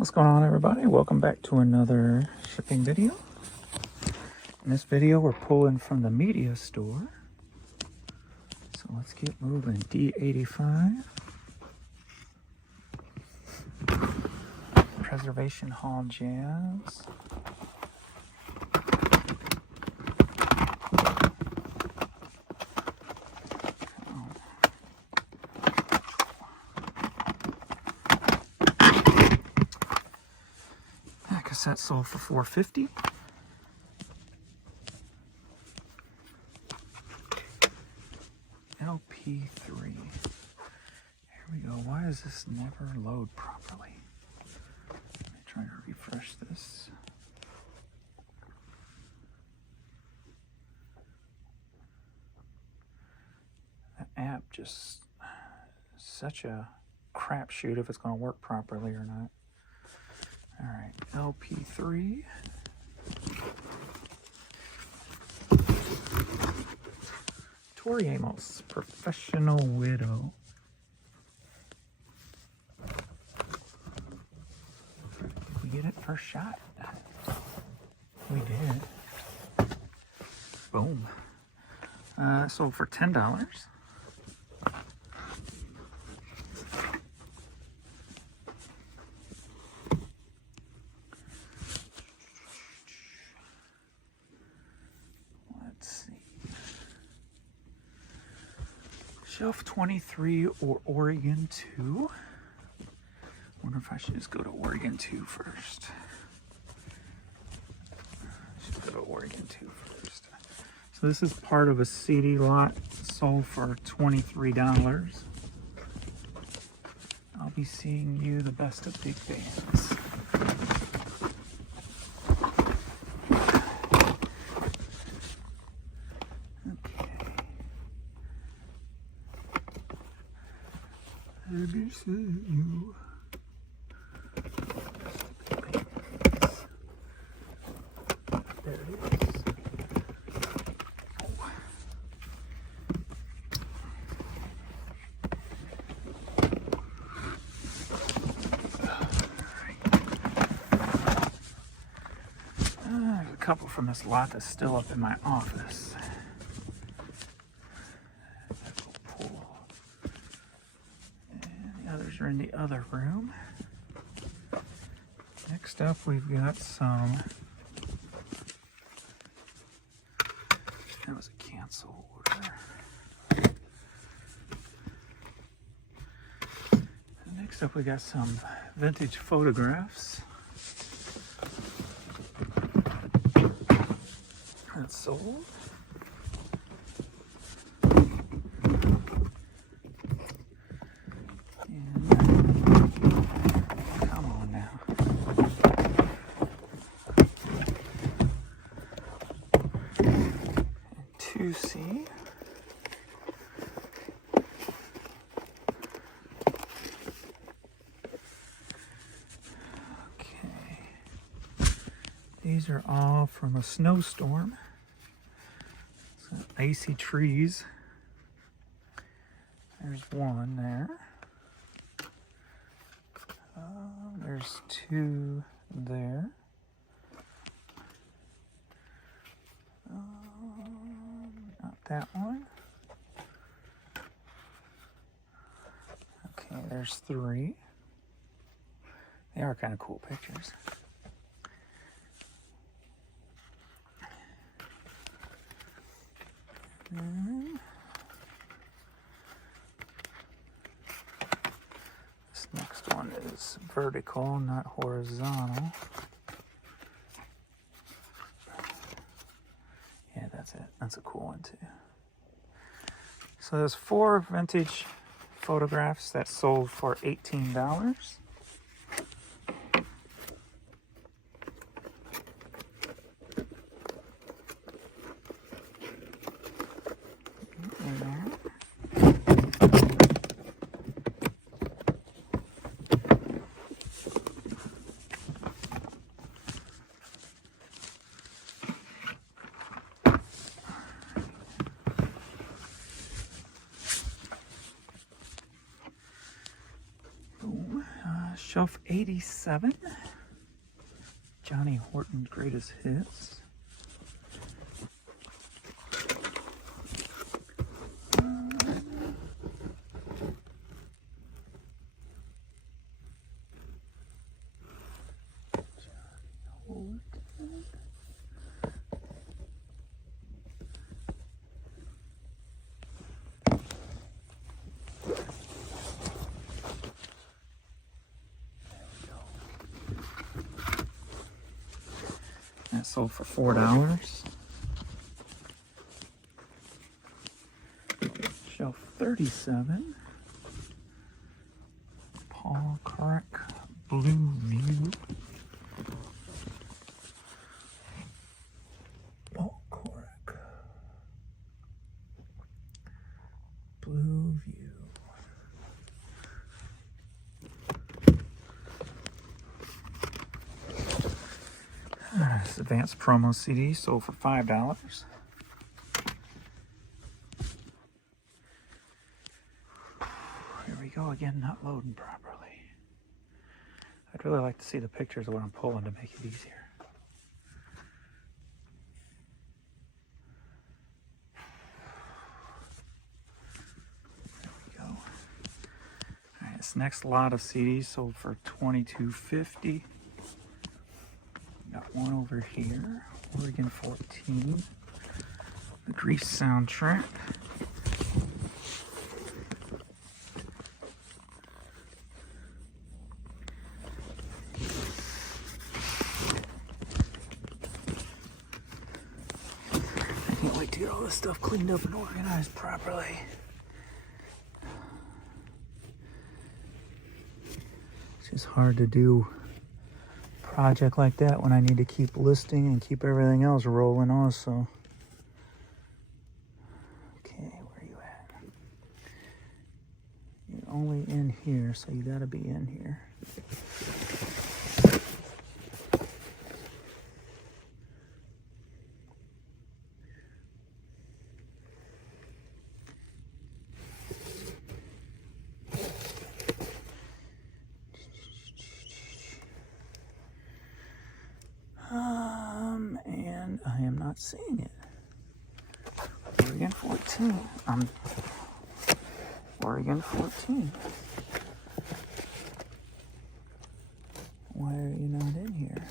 What's going on, everybody? Welcome back to another shipping video. In this video we're pulling from the media store, so let's get moving. D85 Preservation Hall Jazz. That cassette sold for $4.50. LP3. Here we go. Why does this never load properly? Let me try to refresh this. The app just such a crapshoot if it's going to work properly or not. All right, LP3. Tori Amos, Professional Widow. Did we get it first shot? We did. Boom. Sold for $10. Shelf 23 or Oregon 2. Wonder if I should just go to Oregon 2 first. Should go to Oregon 2 first. So this is part of a CD lot sold for $23. I'll be seeing you, the best of big bands. Let me see you. There it is. Oh. There's a couple from this lot that's still up in my office. Others are in the other room. Next up, we've got some. That was a cancel order. Next up, we got some vintage photographs. That's sold. See. Okay. These are all from a snowstorm. So icy trees. There's one there. There's two there. That one. Okay, there's three. They are kind of cool pictures. This next one is vertical, not horizontal. Yeah, that's it. That's a cool one too. So there's 4 vintage photographs that sold for $18. Shelf 87. Johnny Horton's Greatest Hits. That sold for $4. Shelf 37. Paul Carrack Blue View. Paul Carrack Blue View. This advanced promo CD sold for $5. Here we go again, not loading properly. I'd really like to see the pictures of what I'm pulling to make it easier. There we go. All right, this next lot of CDs sold for $22.50. Got one over here, Oregon 14, the Grease soundtrack. I can't wait to get all this stuff cleaned up and organized properly. It's just hard to do project like that when I need to keep listing and keep everything else rolling also. Okay, where are you at? You're only in here, so you gotta be in here. And I am not seeing it. Oregon 14. Oregon 14. Why are you not in here?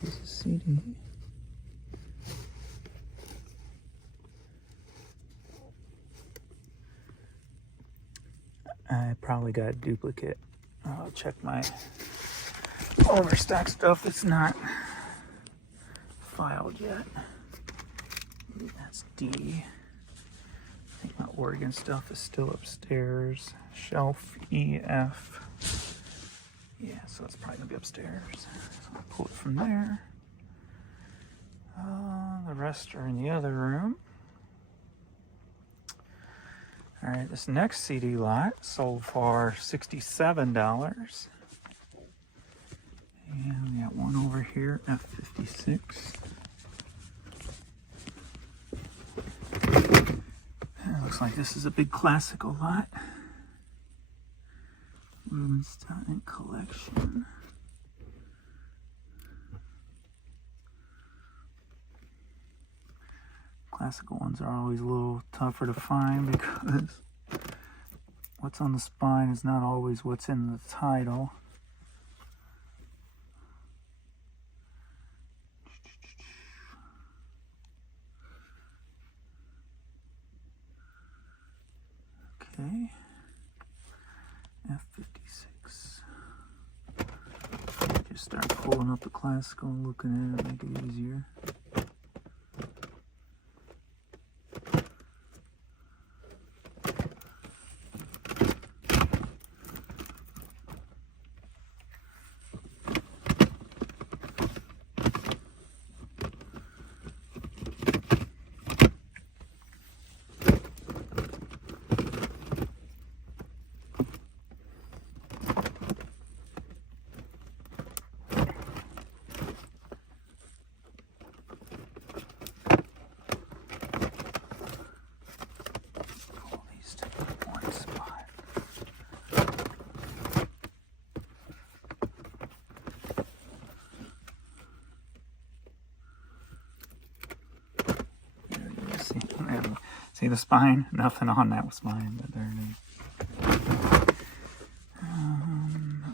Here's a CD. I probably got a duplicate. I'll check my overstock stuff that's not filed yet. That's D. I think my Oregon stuff is still upstairs. Shelf EF. Yeah, so it's probably gonna be upstairs. So I'll pull it from there. The rest are in the other room. All right, this next CD lot sold for $67. And we got one over here, F56. And it looks like this is a big classical lot. Rubenstein collection. Classical ones are always a little tougher to find because what's on the spine is not always what's in the title. Okay. F56. Just start pulling up the classical and looking at it, make it easier. See the spine? Nothing on that spine, but there it is.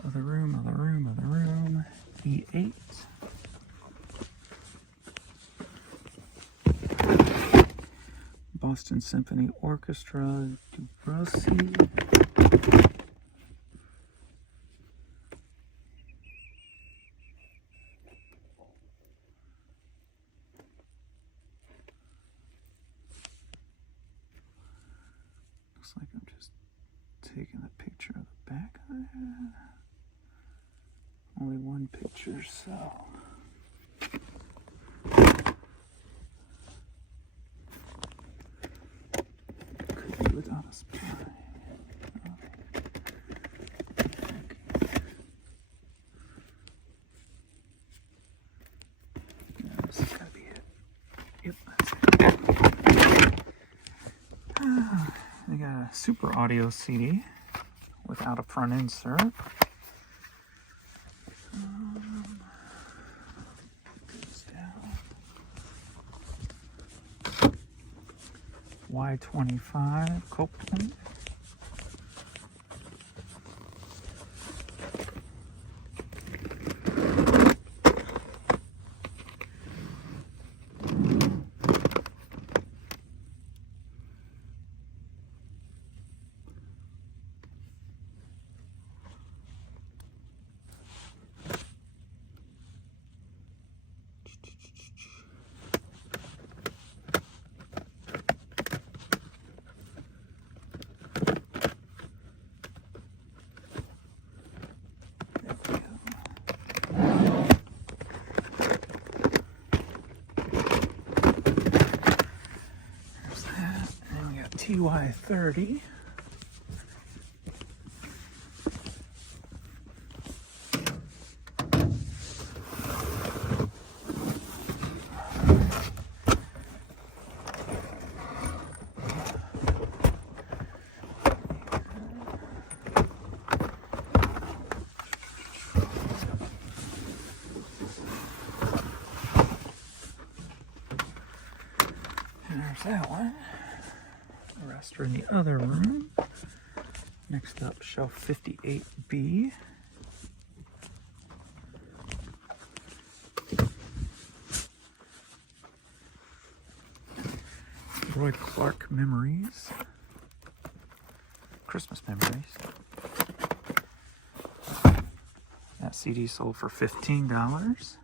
Other room, other room, other room. E8. Boston Symphony Orchestra, Debussy. Looks like I'm just taking a picture of the back of it. Only one picture, so. Could be without a spine. Yeah, this has got to be it. Yep, that's it. They got a super audio CD without a front insert. Goes down. Y25 Copeland. TY30. And there's that one. The rest are in the other room. Next up, shelf 58B. Roy Clark Memories. Christmas Memories. That CD sold for $15.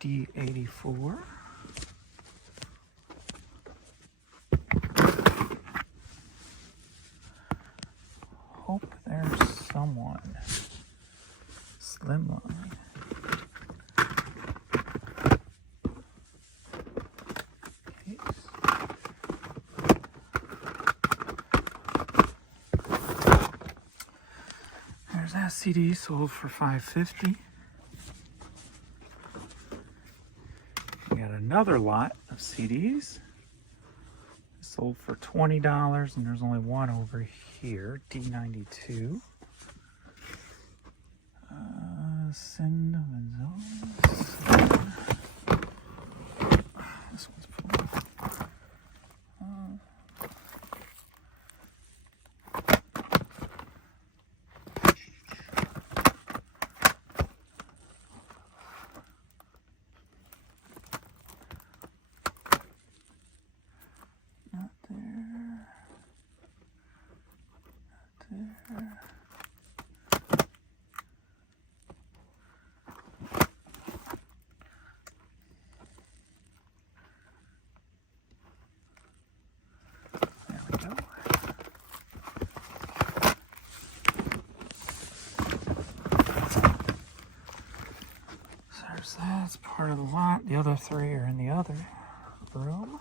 D84. Hope there's someone. Slimline. There's that CD sold for $5.50. We got another lot of CDs. Sold for $20, and there's only one over here, D92. Sin of this one's full. Not there. Not there. That's part of the lot. The other three are in the other room.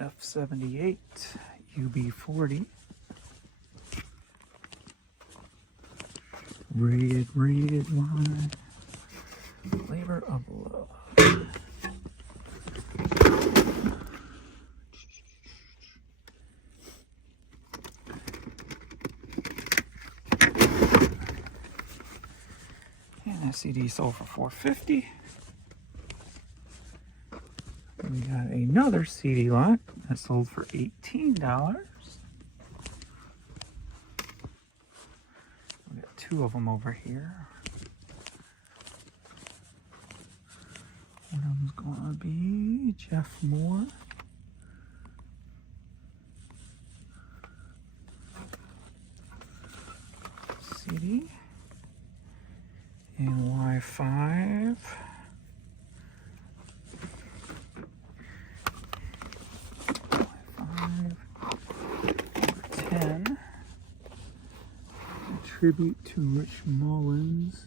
F78, UB40. Red wine. Labor of love. CD sold for $4.50. We got another CD lot that sold for $18. We got two of them over here. One of them's gonna be Jeff Moore. CD. And Y5. Y5. Number 10. A tribute to Rich Mullins.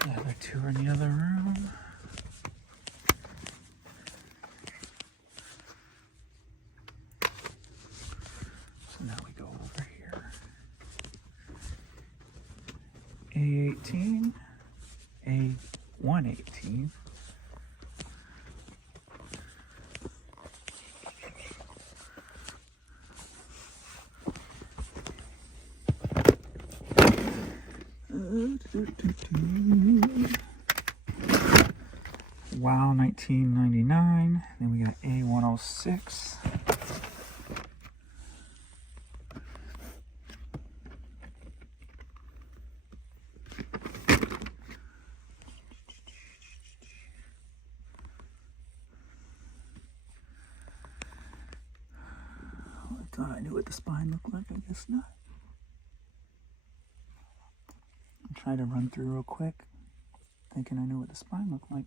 The other two are in the other room. So now we go over here. A18, A118. Wow, 1999. Then we got A106. I thought I knew what the spine looked like. I guess not. I'll try to run through real quick, thinking I knew what the spine looked like.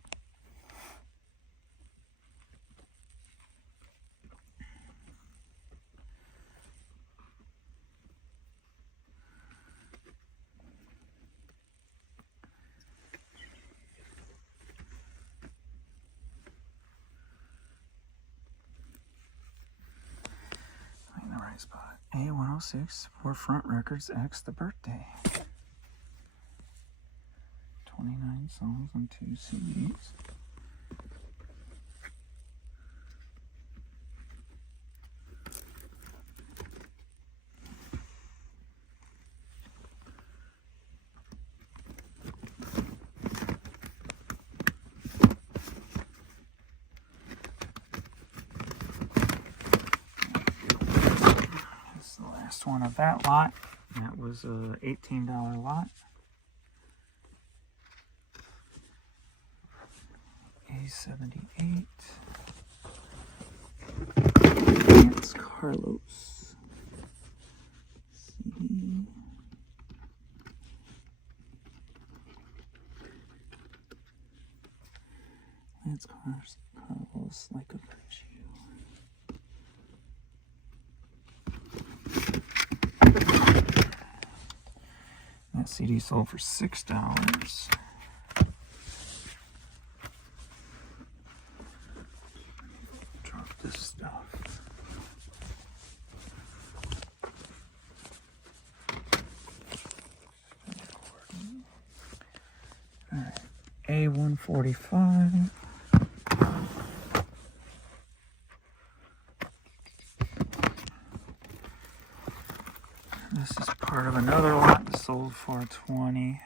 In the right spot. A106 for Front Records X The Birthday. 29 songs on 2 CDs. This is the last one of that lot. That was a $18 lot. A78. That's Carlos. CD. That's Carlos Like a Virtue. That CD sold for $6. This stuff. All right, A145. This is part of another lot that sold for $20.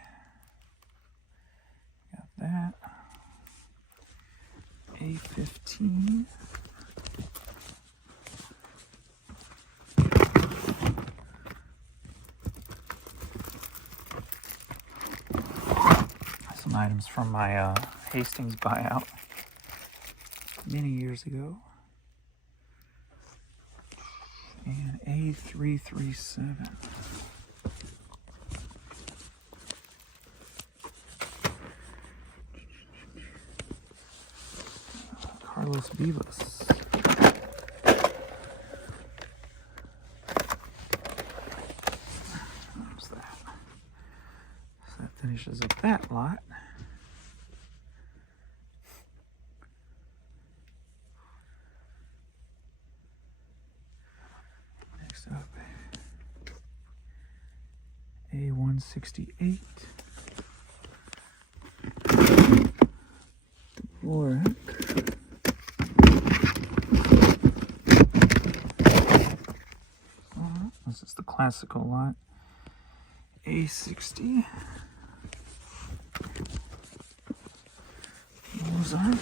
Got that. A15. Some items from my Hastings buyout many years ago. And A337. Carlos Vivas. There's that. So that finishes up that lot. Next up, A168. Dvorak. classical lot. A60. Mozart.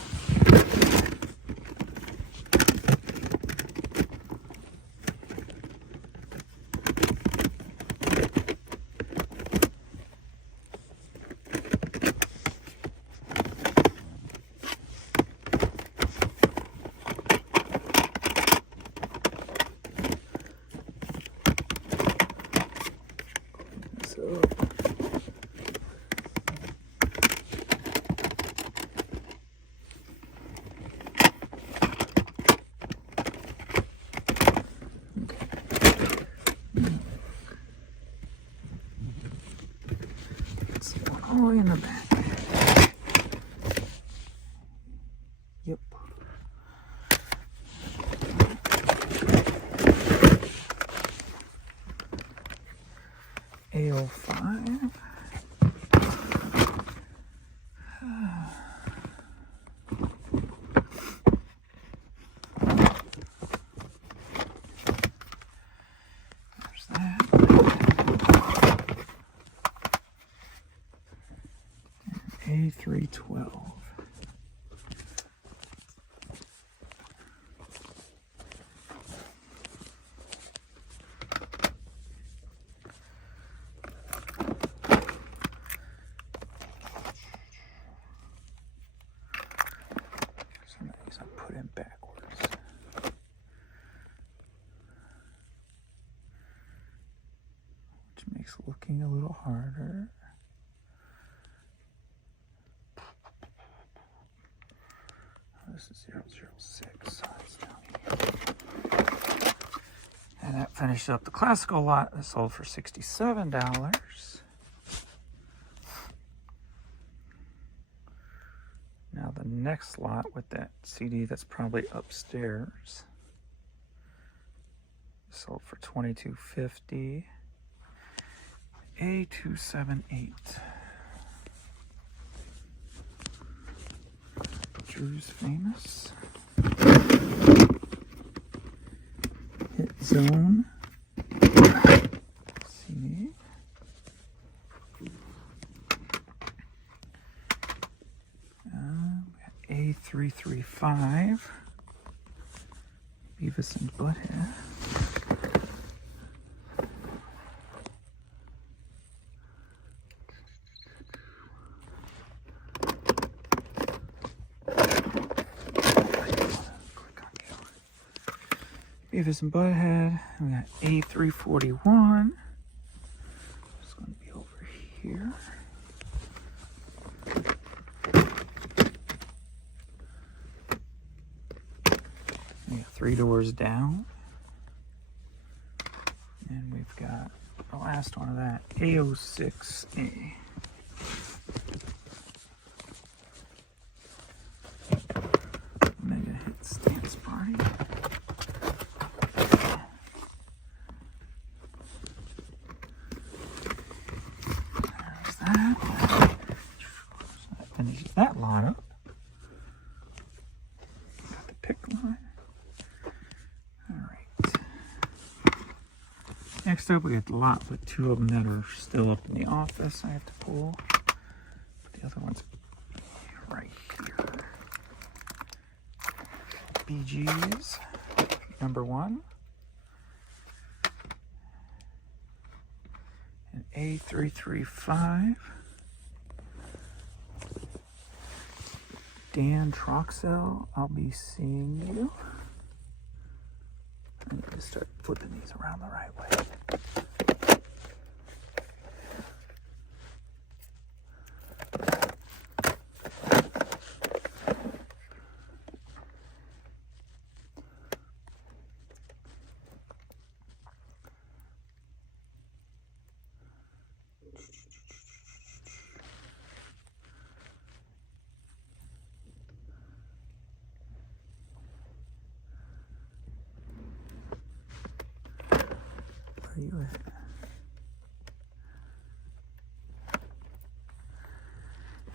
So all the way in the back. Yep. A05. There's that. A312. Some of these I put in backwards. Which makes looking a little harder. This is 006, so it's down here. And that finished up the classical lot that sold for $67. Now the next lot with that CD that's probably upstairs sold for $22.50. A278. Drew's Famous. Hit Zone. CD. A335. Beavis and Butthead. Beavis and Butthead. We got A341. It's going to be over here. We got Three Doors Down. And we've got the last one of that, A06A. Mega Hits Dance Party. Finishes that line up. Got the pick line. Alright. Next up, we got the lot with two of them that are still up in the office. I have to pull. The other one's right here. BG's number 1. And A335. Dan Troxell, I'll be seeing you. I need to start flipping these around the right way. Where are you at?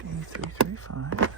A335.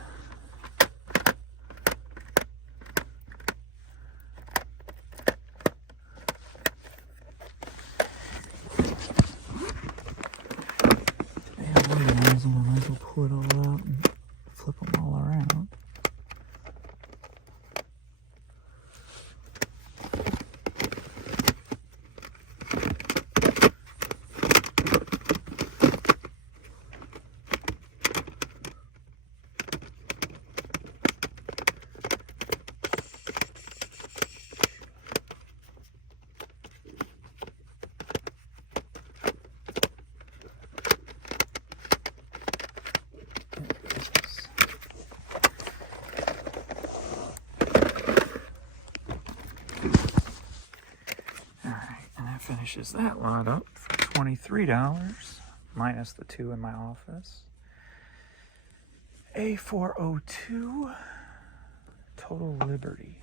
finishes that lot up for $23, minus the 2 in my office. A402, Total Liberty.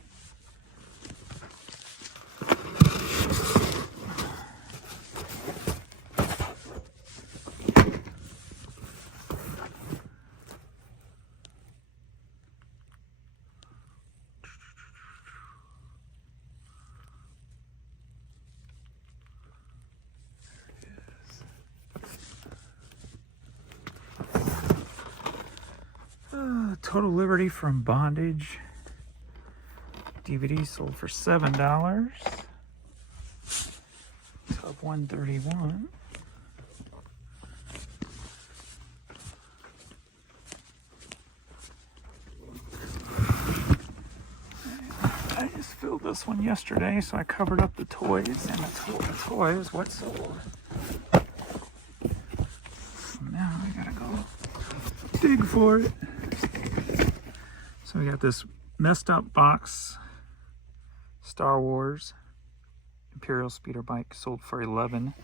Total Liberty from Bondage. DVD sold for $7. Tub 131. I just filled this one yesterday, so I covered up the toys, and the toys, what sold? Now I gotta go dig for it. So we got this messed up box, Star Wars Imperial Speeder Bike, sold for $11.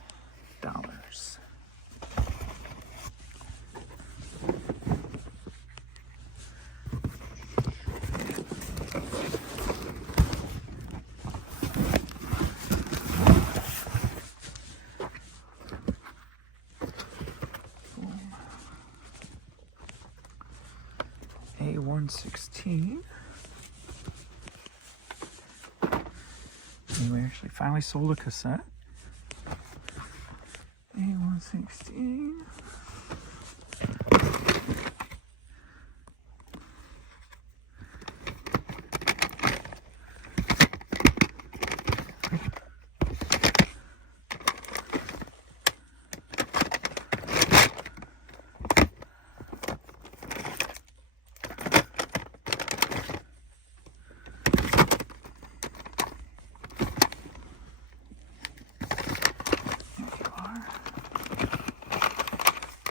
A116. And we actually finally sold a cassette. A116.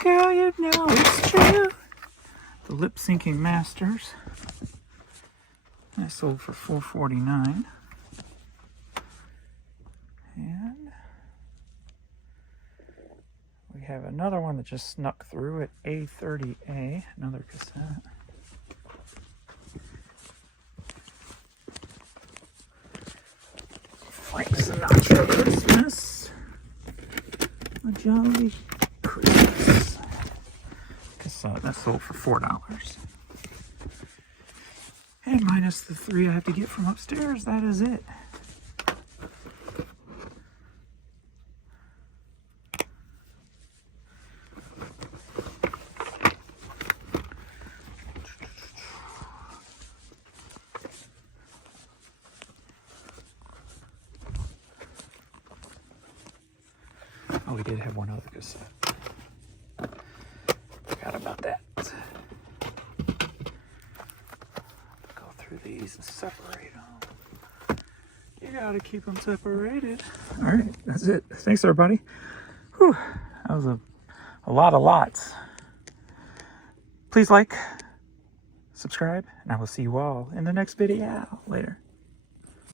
Girl, you know it's true. The Lip Syncing Masters. That sold for $4.49. And we have another one that just snuck through at A30A, another cassette. Frank Sinatra Christmas. A Jolly Christmas. Cassette, that sold for $4. And minus the 3 I have to get from upstairs, that is it. Oh, we did have one other cassette. Forgot about that. Go through these and separate them. You gotta keep them separated. All right, that's it. Thanks, everybody. Whew, that was a lot of lots. Please like, subscribe, and I will see you all in the next video. Later.